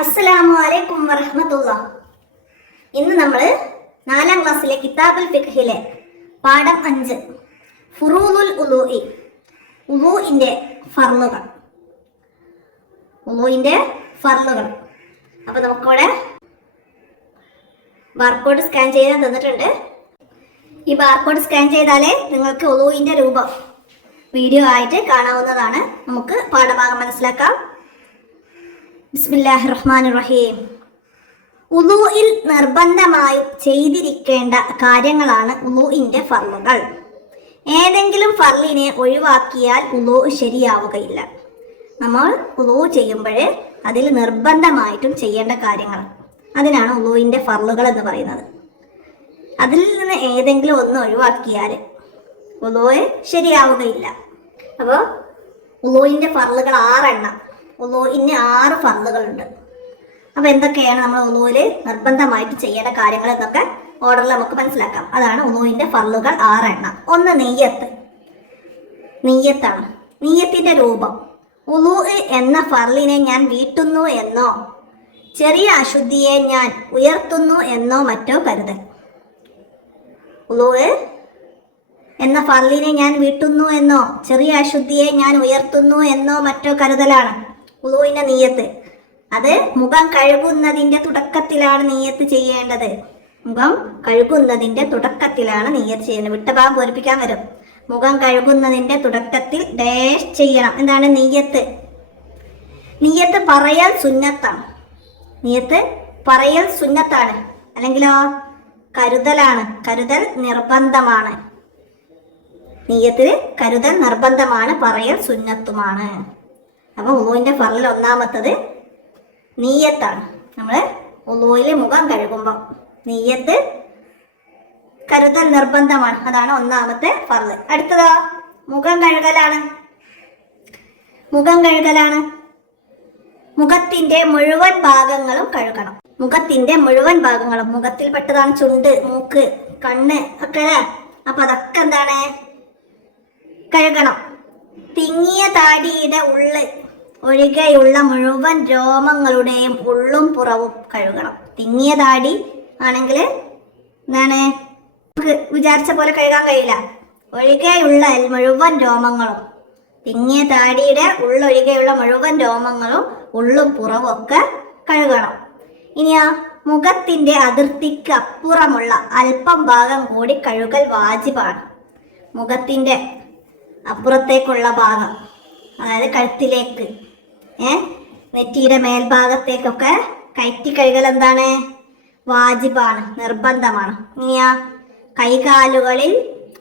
അസ്സലാമു അലൈക്കും വറഹ്മത്തുള്ളാഹി. ഇന്ന് നമ്മൾ 4ാം ക്ലാസ്സിലെ കിതാബുൽ ഫിഖ്ഹിലെ പാഠം 5 ഫുറൂദുൽ ഉളൂഇ, ഉളൂഇന്റെ ഫർളുകൾ. അപ്പോൾ നമുക്കിവിടെ ബാർകോഡ് സ്കാൻ ചെയ്യാൻ തന്നിട്ടുണ്ട്. ഈ ബാർകോഡ് സ്കാൻ ചെയ്താലേ നിങ്ങൾക്ക് ഉളൂഇന്റെ രൂപം വീഡിയോ ആയിട്ട് കാണാവുന്നതാണ്. നമുക്ക് പാഠഭാഗം മനസ്സിലാക്കാം. ബിസ്മില്ലാഹിർ റഹ്മാനിർ റഹീം. ഉളൂഇൽ നിർബന്ധമായും ചെയ്തിരിക്കേണ്ട കാര്യങ്ങളാണ് ഉളൂഇന്റെ ഫർളുകൾ. ഏതെങ്കിലും ഫർളിനെ ഒഴിവാക്കിയാൽ ഉളൂ ശരിയാവുകയില്ല. നമ്മൾ ഉളൂ ചെയ്യുമ്പോൾ അതിൽ നിർബന്ധമായിട്ടും ചെയ്യേണ്ട കാര്യങ്ങൾ, അതിനാണ് ഉളൂഇന്റെ ഫർളുകൾ എന്ന് പറയുന്നത്. അതിൽ നിന്ന് ഏതെങ്കിലും ഒന്ന് ഒഴിവാക്കിയാൽ ഉളൂ ശരിയാവുകയില്ല. അപ്പോൾ ഉളൂഇന്റെ ഫർളുകൾ 6 എണ്ണം. ഉളൂഇന് 6 ഫർളുകളുണ്ട്. അപ്പോൾ എന്തൊക്കെയാണ് നമ്മൾ ഉളൂയിൽ നിർബന്ധമായിട്ട് ചെയ്യേണ്ട കാര്യങ്ങൾ എന്നൊക്കെ ഓർഡറിൽ നമുക്ക് മനസ്സിലാക്കാം. അതാണ് ഉളൂഇന്റെ ഫർളുകൾ 6 എണ്ണം. ഒന്ന് നിയ്യത്താണ്. നിയ്യത്തിന്റെ രൂപം: ഉളൂ എന്ന ഫർളിനെ ഞാൻ വീട്ടുന്നു എന്നോ ചെറിയ അശുദ്ധിയെ ഞാൻ ഉയർത്തുന്നു എന്നോ മറ്റോ കരുതൽ. ഉളൂ എന്ന ഫർളിനെ ഞാൻ വീട്ടുന്നു എന്നോ ചെറിയ അശുദ്ധിയെ ഞാൻ ഉയർത്തുന്നു എന്നോ മറ്റോ കരുതലാണ് ഉളൂഇന്റെ നിയ്യത്ത്. അത് മുഖം കഴുകുന്നതിന്റെ തുടക്കത്തിലാണ് നിയ്യത്ത് ചെയ്യേണ്ടത്. മുഖം കഴുകുന്നതിന്റെ തുടക്കത്തിലാണ് നിയ്യത്ത് ചെയ്യേണ്ടത്. വിട്ട ഭാഗം പൂരിപ്പിക്കാൻ വരും. മുഖം കഴുകുന്നതിന്റെ തുടക്കത്തിൽ ഡാഷ് ചെയ്യണം. എന്താണ് നിയ്യത്ത്? നിയ്യത്ത് പറയൽ സുന്നത്താണ്. അല്ലെങ്കിലോ കരുതലാണ്. കരുതൽ നിർബന്ധമാണ്. നിയ്യത്തിൽ കരുതൽ നിർബന്ധമാണ്, പറയൽ സുന്നത്തുമാണ്. അപ്പോൾ ഉളൂഇന്റെ ഫർളിൽ ഒന്നാമത്തത് നിയ്യത്താണ്. നമ്മൾ ഉളൂയിൽ മുഖം കഴുകുമ്പോൾ നിയ്യത്ത് കരുതൽ നിർബന്ധമാണ്. അതാണ് ഒന്നാമത്തെ ഫർള്. അടുത്തതോ മുഖം കഴുകലാണ്. മുഖത്തിന്റെ മുഴുവൻ ഭാഗങ്ങളും കഴുകണം. മുഖത്തിൽ പെട്ടതാണ് ചുണ്ട്, മൂക്ക്, കണ്ണ് ഒക്കെ. അപ്പൊ അതൊക്കെ എന്താണ്? കഴുകണം. തിങ്ങിയ താടിയുടെ ഒഴികെയുള്ള മുഴുവൻ രോമങ്ങളുടെയും ഉള്ളും പുറവും കഴുകണം. തിങ്ങിയ താടി ആണെങ്കിൽ എന്താണ്, നമുക്ക് വിചാരിച്ച പോലെ കഴുകാൻ കഴിയില്ല. ഒഴികെയുള്ള മുഴുവൻ രോമങ്ങളും, തിങ്ങിയ താടിയുടെ ഉള്ളൊഴികെയുള്ള മുഴുവൻ രോമങ്ങളും ഉള്ളും പുറവും ഒക്കെ കഴുകണം. ഇനിയാ മുഖത്തിന്റെ അതിർത്തിക്ക് അപ്പുറമുള്ള അല്പം ഭാഗം കൂടി കഴുകൽ വാജിബാണ്. മുഖത്തിന്റെ അപ്പുറത്തേക്കുള്ള ഭാഗം, അതായത് കഴുത്തിലേക്ക്, നെറ്റിയുടെ മേൽഭാഗത്തേക്കൊക്കെ കയറ്റി കഴുകൽ എന്താണ്? വാജിബാണ്, നിർബന്ധമാണ്. ഇനിയാ കൈകാലുകളിൽ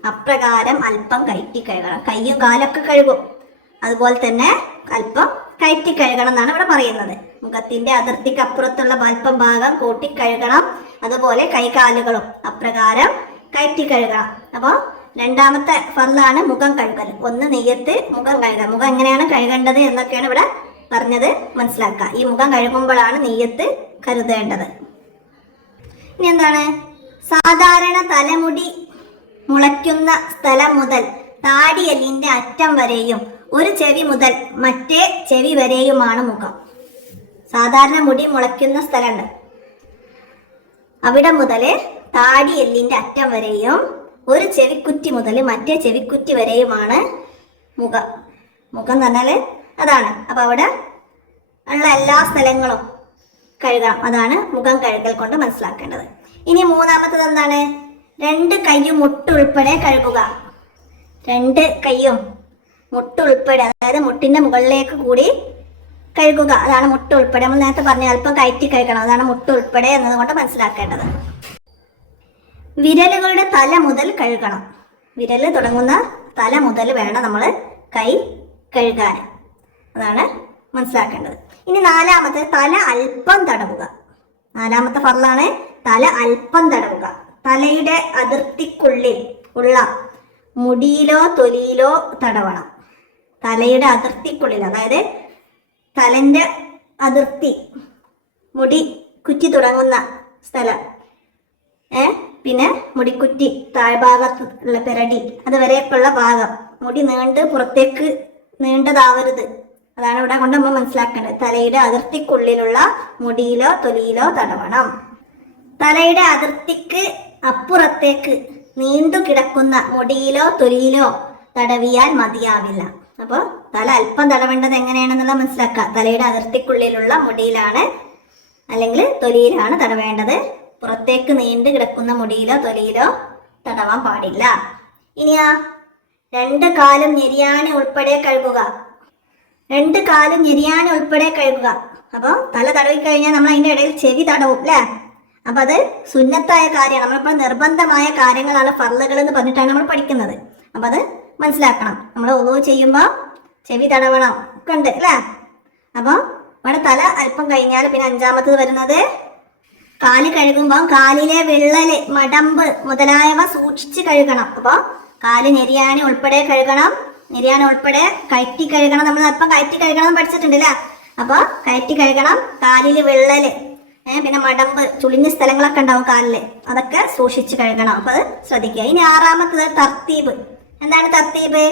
അപ്രകാരം അല്പം കയറ്റി കഴുകണം. കൈയും കാലൊക്കെ കഴുകും, അതുപോലെ തന്നെ അല്പം കയറ്റി കഴുകണം എന്നാണ് ഇവിടെ പറയുന്നത്. മുഖത്തിന്റെ അതിർത്തിക്ക് അപ്പുറത്തുള്ള അല്പം ഭാഗം കൂട്ടി കഴുകണം. അതുപോലെ കൈകാലുകളും അപ്രകാരം കയറ്റി കഴുകണം. അപ്പോൾ രണ്ടാമത്തെ ഫർളാണ് മുഖം കഴുകൽ. ഒന്ന് നിയ്യത്ത്, മുഖം കഴുകൽ. മുഖം എങ്ങനെയാണ് കഴുകേണ്ടത് എന്നൊക്കെയാണ് ഇവിടെ പറഞ്ഞത്, മനസ്സിലാക്കുക. ഈ മുഖം കഴുകുമ്പോഴാണ് നിയ്യത്ത് കരുതേണ്ടത്. ഇനി എന്താണ്? സാധാരണ തലമുടി മുളയ്ക്കുന്ന സ്ഥലം മുതൽ താടിയെല്ലിന്റെ അറ്റം വരെയും ഒരു ചെവി മുതൽ മറ്റേ ചെവി വരെയുമാണ് മുഖം. സാധാരണ മുടി മുളയ്ക്കുന്ന സ്ഥലമുണ്ട്, അവിടെ മുതൽ താടിയെല്ലിന്റെ അറ്റം വരെയും ഒരു ചെവിക്കുറ്റി മുതൽ മറ്റേ ചെവിക്കുറ്റി വരെയുമാണ് മുഖം. മുഖം എന്ന് പറഞ്ഞാൽ അതാണ്. അപ്പൊ അവിടെ ഉള്ള എല്ലാ സ്ഥലങ്ങളും കഴുകാം. അതാണ് മുഖം കഴുകൽ കൊണ്ട് മനസ്സിലാക്കേണ്ടത്. ഇനി മൂന്നാമത്തത് എന്താണ്? 2 കൈയും മുട്ടുൾപ്പെടെ കഴുകുക. 2 കൈയും മുട്ടുൾപ്പെടെ, അതായത് മുട്ടിന്റെ മുകളിലേക്ക് കൂടി കഴുകുക. അതാണ് മുട്ടുൾപ്പെടെ. നമ്മൾ നേരത്തെ പറഞ്ഞ അല്പം കയറ്റി കഴുകണം. അതാണ് മുട്ടുൾപ്പെടെ എന്നതുകൊണ്ട് മനസ്സിലാക്കേണ്ടത്. വിരലുകളുടെ തല മുതൽ കഴുകണം. വിരൽ തുടങ്ങുന്ന തല മുതൽ വേണം നമ്മൾ കൈ കഴുകാൻ. അതാണ് മനസ്സിലാക്കേണ്ടത്. ഇനി നാലാമത്തെ തല അല്പം തടവുക. നാലാമത്തെ ഫർളാണ് തല അല്പം തടവുക. തലയുടെ അതിർത്തിക്കുള്ളിൽ ഉള്ള മുടിയിലോ തൊലിയിലോ തടവണം. തലയുടെ അതിർത്തിക്കുള്ളിൽ, അതായത് തലന്റെ അതിർത്തി, മുടി കുറ്റി തുടങ്ങുന്ന സ്ഥലം, പിന്നെ മുടിക്കുറ്റി താഴ്ഭാഗത്തുള്ള പെരടി അതുവരെയൊക്കെയുള്ള ഭാഗം, മുടി പുറത്തേക്ക് നീണ്ടതാവരുത്. അതാണ് ഇവിടെ കൊണ്ട് നമ്മൾ മനസ്സിലാക്കേണ്ടത്. തലയുടെ അതിർത്തിക്കുള്ളിലുള്ള മുടിയിലോ തൊലിയിലോ തടവണം. തലയുടെ അതിർത്തിക്ക് അപ്പുറത്തേക്ക് നീണ്ടു കിടക്കുന്ന മുടിയിലോ തൊലിയിലോ തടവിയാൽ മതിയാവില്ല. അപ്പോൾ തല അല്പം തടവേണ്ടത് എങ്ങനെയാണെന്നുള്ള മനസ്സിലാക്കുക. തലയുടെ അതിർത്തിക്കുള്ളിലുള്ള മുടിയിലാണ് അല്ലെങ്കിൽ തൊലിയിലാണ് തടവേണ്ടത്. പുറത്തേക്ക് നീണ്ടു കിടക്കുന്ന മുടിയിലോ തൊലിയിലോ തടവാൻ പാടില്ല. ഇനിയാ 2 കാലും ഞെരിയാണി ഉൾപ്പെടെ കഴുകുക. 2 കാലും ഞെരിയാണി ഉൾപ്പെടെ കഴുകുക. അപ്പോൾ തല തടവി കഴിഞ്ഞാൽ നമ്മൾ അതിൻ്റെ ഇടയിൽ ചെവി തടവും അല്ലേ. അപ്പം അത് സുന്നത്തായ കാര്യമാണ്. നമ്മളിപ്പോൾ നിർബന്ധമായ കാര്യങ്ങളാണ് ഫർളുകൾ എന്ന് പറഞ്ഞിട്ടാണ് നമ്മൾ പഠിക്കുന്നത്. അപ്പം അത് മനസ്സിലാക്കണം. നമ്മൾ ഉളൂ ചെയ്യുമ്പോൾ ചെവി തടവണം ഒക്കെ ഉണ്ട് അല്ലേ. അപ്പോൾ ഇവിടെ തല അല്പം കഴിഞ്ഞാൽ പിന്നെ 5-മത്തത് വരുന്നത് കാല് കഴുകുമ്പോൾ കാലിലെ വിള്ളല്, മടമ്പ് മുതലായവ സൂക്ഷിച്ച് കഴുകണം. അപ്പോൾ കാല് ഞെരിയാണി ഉൾപ്പെടെ കഴുകണം. ഞെരിയാണി ഉൾപ്പെടെ കയറ്റി കഴുകണം. നമ്മൾ അല്പം കയറ്റി കഴുകണം എന്ന് പഠിച്ചിട്ടുണ്ട് അല്ലേ. അപ്പോൾ കയറ്റി കഴുകണം. കാലില് വിള്ളല്, പിന്നെ മടമ്പ്, ചുളിഞ്ഞ സ്ഥലങ്ങളൊക്കെ ഉണ്ടാവും കാലില്, അതൊക്കെ സൂക്ഷിച്ച് കഴുകണം. അപ്പോൾ അത് ശ്രദ്ധിക്കുക. ഇനി 6-മത്തത് തർത്തീബ്. എന്താണ് തർത്തീബ്?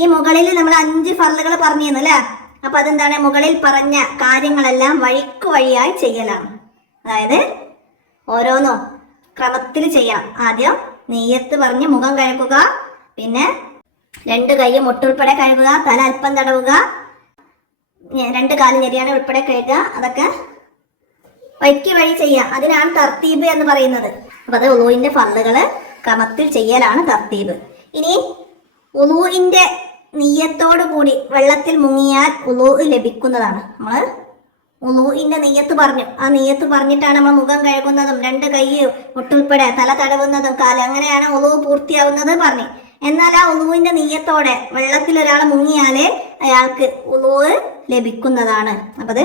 ഈ മുകളിൽ നമ്മൾ 5 ഫർളുകൾ പറഞ്ഞിരുന്നു അല്ലേ. അപ്പൊ അതെന്താണ്? മുകളിൽ പറഞ്ഞ കാര്യങ്ങളെല്ലാം വഴിക്ക് വഴിയായി ചെയ്യലാണ്. അതായത് ഓരോന്നും ക്രമത്തിൽ ചെയ്യണം. ആദ്യം നെയ്യത്ത് പറഞ്ഞ് മുഖം കഴുകുക, പിന്നെ 2 കൈ മുട്ടുൾപ്പെടെ കഴുകുക, തല അല്പം തടവുക, 2 കാല് ഞെരിയാണി ഉൾപ്പെടെ കഴുകുക. അതൊക്കെ വഴിക്ക് വഴി ചെയ്യാം. അതിനാണ് തർത്തീബ് എന്ന് പറയുന്നത്. അപ്പൊ അത് ഉളൂഇന്റെ ഫർളുകൾ ക്രമത്തിൽ ചെയ്യലാണ് തർത്തീബ്. ഇനി ഉളൂഇന്റെ നിയ്യത്തോടു കൂടി വെള്ളത്തിൽ മുങ്ങിയാൽ ഉളൂ ലഭിക്കുന്നതാണ്. നമ്മൾ ഉളൂഇന്റെ നിയ്യത്ത് പറഞ്ഞു. ആ നിയ്യത്ത് പറഞ്ഞിട്ടാണ് നമ്മൾ മുഖം കഴുകുന്നതും 2 കൈ മുട്ടുൾപ്പെടെ തല തടവുന്നതും കാല്, അങ്ങനെയാണ് ഉളൂ പൂർത്തിയാവുന്നത് പറഞ്ഞു. എന്നാൽ ആ ഉളൂവിന്റെ നിയ്യത്തോടെ വെള്ളത്തിൽ ഒരാൾ മുങ്ങിയാലേ അയാൾക്ക് ഉളൂ ലഭിക്കുന്നതാണ്. അപ്പൊ അത്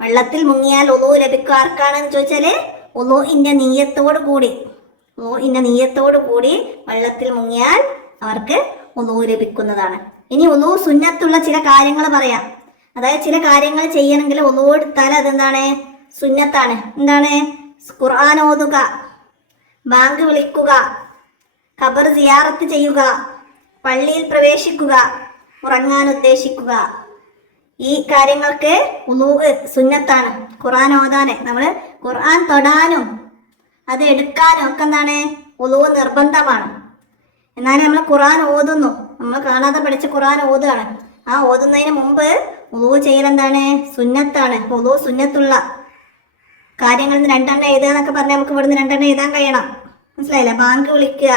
വെള്ളത്തിൽ മുങ്ങിയാൽ ഉളൂ ലഭിക്കുക ആർക്കാണെന്ന് ചോദിച്ചാല് ഉളൂഇന്റെ നിയ്യത്തോടു കൂടി, ഉളൂഇന്റെ നിയ്യത്തോടു കൂടി വെള്ളത്തിൽ മുങ്ങിയാൽ അവർക്ക് ഉളൂ ലഭിക്കുന്നതാണ്. ഇനി ഉളൂ സുന്നത്തുള്ള ചില കാര്യങ്ങൾ പറയാം. അതായത് ചില കാര്യങ്ങൾ ചെയ്യണമെങ്കിൽ ഉളൂ എടുത്താൽ അതെന്താണ്? സുന്നത്താണ്. എന്താണ്? ഖുർആൻ ഓതുക, ബാങ്ക് വിളിക്കുക, ഖബർ സിയാറത്ത് ചെയ്യുക, പള്ളിയിൽ പ്രവേശിക്കുക, ഉറങ്ങാൻ ഉദ്ദേശിക്കുക. ഈ കാര്യങ്ങൾക്ക് ഉളൂ സുന്നത്താണ്. ഖുർആൻ ഓതാന്, നമ്മൾ ഖുർആൻ തൊടാനും അത് എടുക്കാനും ഒക്കെ എന്താണ്? ഉളൂ നിർബന്ധമാണ്. എന്നാലും നമ്മൾ ഖുർആൻ ഓതുന്നു, നമ്മൾ കാണാതെ പഠിച്ച ഖുർആൻ ഓതുകയാണ്. ആ ഓതുന്നതിന് മുമ്പ് ഉളൂ ചെയ്യലെന്താണ്? സുന്നത്താണ്. ഉളൂ സുന്നത്തുള്ള കാര്യങ്ങളിൽ നിന്ന് 2 എഴുതുക എന്നൊക്കെ പറഞ്ഞാൽ നമുക്ക് ഇവിടുന്ന് 2 എഴുതാൻ കഴിയണം. മനസ്സിലായില്ല? ബാങ്ക് വിളിക്കുക,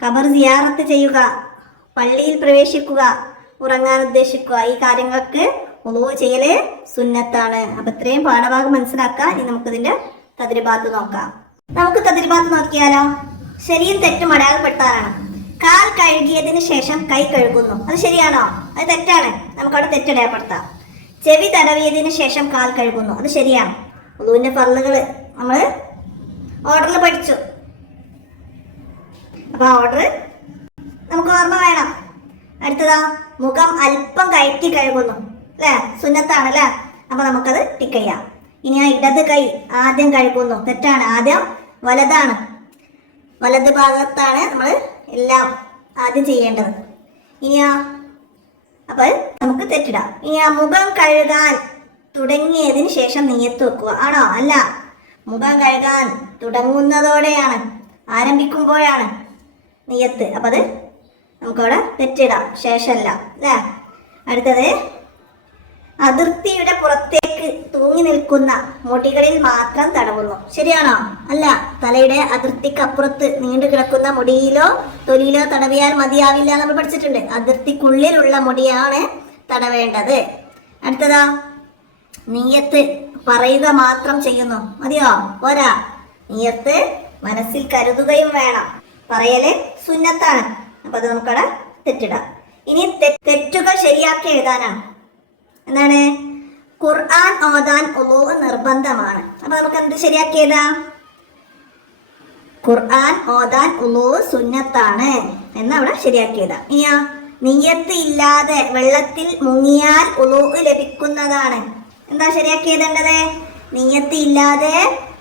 ഖബർ സിയാറത്ത് ചെയ്യുക, പള്ളിയിൽ പ്രവേശിക്കുക, ഉറങ്ങാൻ ഉദ്ദേശിക്കുക. ഈ കാര്യങ്ങൾക്ക് ഉളൂ ചെയ്യല് സുന്നത്താണ്. അപ്പൊ ഇത്രയും പാഠഭാഗം മനസ്സിലാക്കാം. ഇനി നമുക്കിതിന്റെ തദ്രിബാത്ത് നോക്കാം. നമുക്ക് തദ്രിബാത്ത് നോക്കിയാലോ? ശരിയും തെറ്റും അടയാളപ്പെടുത്താനാണ്. കാൽ കഴുകിയതിന് ശേഷം കൈ കഴുകുന്നു. അത് ശരിയാണോ? അത് തെറ്റാണ്. നമുക്കവിടെ തെറ്റടയാളപ്പെടുത്താം. ചെവി തടവിയതിന് ശേഷം കാൽ കഴുകുന്നു. അത് ശരിയാണ്. ഉളൂവിന്റെ ഫർളുകൾ നമ്മൾ ഓർഡറിൽ പഠിച്ചു. അപ്പൊ ആ ഓർഡർ നമുക്ക് ഓർമ്മ വേണം. അടുത്തതാ, മുഖം അല്പം കയറ്റി കഴുകുന്നു അല്ലേ, സുന്നത്താണ് അല്ലേ. അപ്പൊ നമുക്കത് ടിക്ക് ചെയ്യാം. ഇനി ആ ഇടത് കൈ ആദ്യം കഴുകുന്നു. തെറ്റാണ്. ആദ്യം വലതാണ്. വലത് ഭാഗത്താണ് നമ്മൾ എല്ലാം ആദ്യം ചെയ്യേണ്ടത്. ഇനിയാ അപ്പൊ നമുക്ക് തെറ്റിടാം. ഇനി ആ മുഖം കഴുകാൻ തുടങ്ങിയതിന് ശേഷം നിയ്യത്ത് വെക്കുക. ആണോ? അല്ല, മുഖം കഴുകാൻ തുടങ്ങുന്നതോടെയാണ്, ആരംഭിക്കുമ്പോഴാണ് നിയ്യത്ത്. അപ്പൊ അത് നമുക്കവിടെ തെറ്റിടാം, ശേഷമല്ല അല്ലേ. അടുത്തത്, അതിർത്തിയുടെ പുറത്തേക്ക് തൂങ്ങി നിൽക്കുന്ന മുടികളിൽ മാത്രം തടവുന്നു. ശരിയാണോ? അല്ല, തലയുടെ അതിർത്തിക്ക് അപ്പുറത്ത് നീണ്ടു കിടക്കുന്ന മുടിയിലോ തൊലിയിലോ തടവിയാൽ മതിയാവില്ല. നമ്മൾ പഠിച്ചിട്ടുണ്ട്. അതിർത്തിക്കുള്ളിലുള്ള മുടിയാണ് തടവേണ്ടത്. അടുത്തതാ, നിയ്യത്ത് പറയുക മാത്രം ചെയ്യുന്നു. മതിയോ? പോരാ. നിയ്യത്ത് മനസ്സിൽ കരുതുകയും വേണം. പറയല് സുന്നത്താണ്. അപ്പൊ അത് നമുക്കവിടെ തെറ്റിടാം. ഇനി തെറ്റുകൾ ശരിയാക്കി എഴുതാനാണ്. എന്താണ്? ഖുർആൻ ഓതാൻ ഉളൂ നിർബന്ധമാണ്. അപ്പൊ നമുക്ക് എന്ത് ശരിയാക്കിയതാ? ഖുർആൻ ഓതാൻ ഉളൂ സുന്നത്താണ് എന്നവിടെ ശരിയാക്കിയതാ. ഇനിയാ, നിയ്യത്ത് ഇല്ലാതെ വെള്ളത്തിൽ മുങ്ങിയാൽ ഉളൂ ലഭിക്കുന്നതാണ്. എന്താ ശരിയാക്കിയതേണ്ടത്? നിയ്യത്ത് ഇല്ലാതെ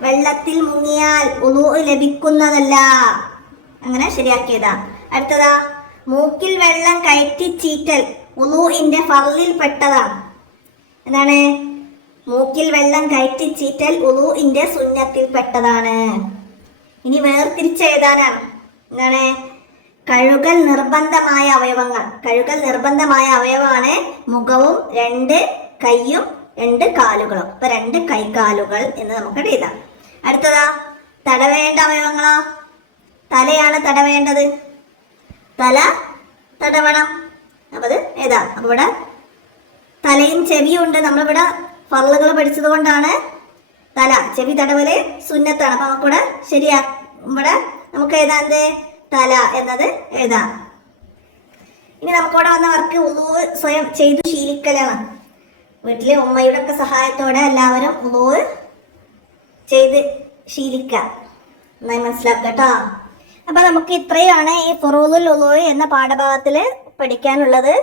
വെള്ളത്തിൽ മുങ്ങിയാൽ ഉളൂ ലഭിക്കുന്നതല്ല. അങ്ങനെ ശരിയാക്കിയതാ. അടുത്തതാ, മൂക്കിൽ വെള്ളം കയറ്റി ചീറ്റൽ ഉളൂഇന്റെ ഫർളിൽ പെട്ടതാണ്. എന്താണ്? മൂക്കിൽ വെള്ളം കയറ്റി ചീറ്റൽ ഉളൂഇന്റെ സുന്നത്തിൽ പെട്ടതാണ്. ഇനി വേർതിരിച്ച് എഴുതാനാണ്. എന്താണ്? കഴുകൽ നിർബന്ധമായ അവയവങ്ങൾ. കഴുകൽ നിർബന്ധമായ അവയവമാണ് മുഖവും 2 കൈയും 2 കാലുകളും. അപ്പൊ 2 കൈകാലുകൾ എന്ന് നമുക്ക് എഴുതാം. അടുത്തതാ തടവേണ്ട അവയവങ്ങളാ. തലയാണ് തടവേണ്ടത്. തല തടവണം. അപ്പൊ അത് ഏതാ? അപ്പൊ ഇവിടെ തലയും ചെവിയും ഉണ്ട്. നമ്മളിവിടെ ഫർളുകൾ പഠിച്ചത് കൊണ്ടാണ് തല ചെവി തടവല് സുന്നത്താണ്. അപ്പൊ നമുക്കിവിടെ ശരിയാ. ഇവിടെ നമുക്ക് എഴുതാൻ തല എന്നത് എഴുതാം. ഇനി നമുക്കിവിടെ വന്ന വർക്ക് ഉളൂ സ്വയം ചെയ്തു ശീലിക്കലാണ്. വീട്ടിലെ ഉമ്മയുടെ ഒക്കെ സഹായത്തോടെ എല്ലാവരും ഉളൂ ചെയ്ത് ശീലിക്കാം. നന്നായി മനസ്സിലാക്കട്ടോ. അപ്പൊ നമുക്ക് ഇത്രയാണ് ഈ ഫുറൂദുൽ ഉളൂ എന്ന പാഠഭാഗത്തിൽ പഠിക്കാനുള്ളത്.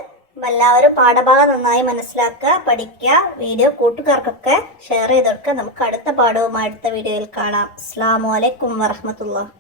എല്ലാവരും പാഠഭാഗം നന്നായി മനസ്സിലാക്കുക, പഠിക്കുക. വീഡിയോ കൂട്ടുകാർക്കൊക്കെ ഷെയർ ചെയ്ത് കൊടുക്കുക. നമുക്ക് അടുത്ത പാഠവുമായി അടുത്ത വീഡിയോയിൽ കാണാം. അസ്സലാമു അലൈക്കും വറഹ്മത്തുള്ളാഹി.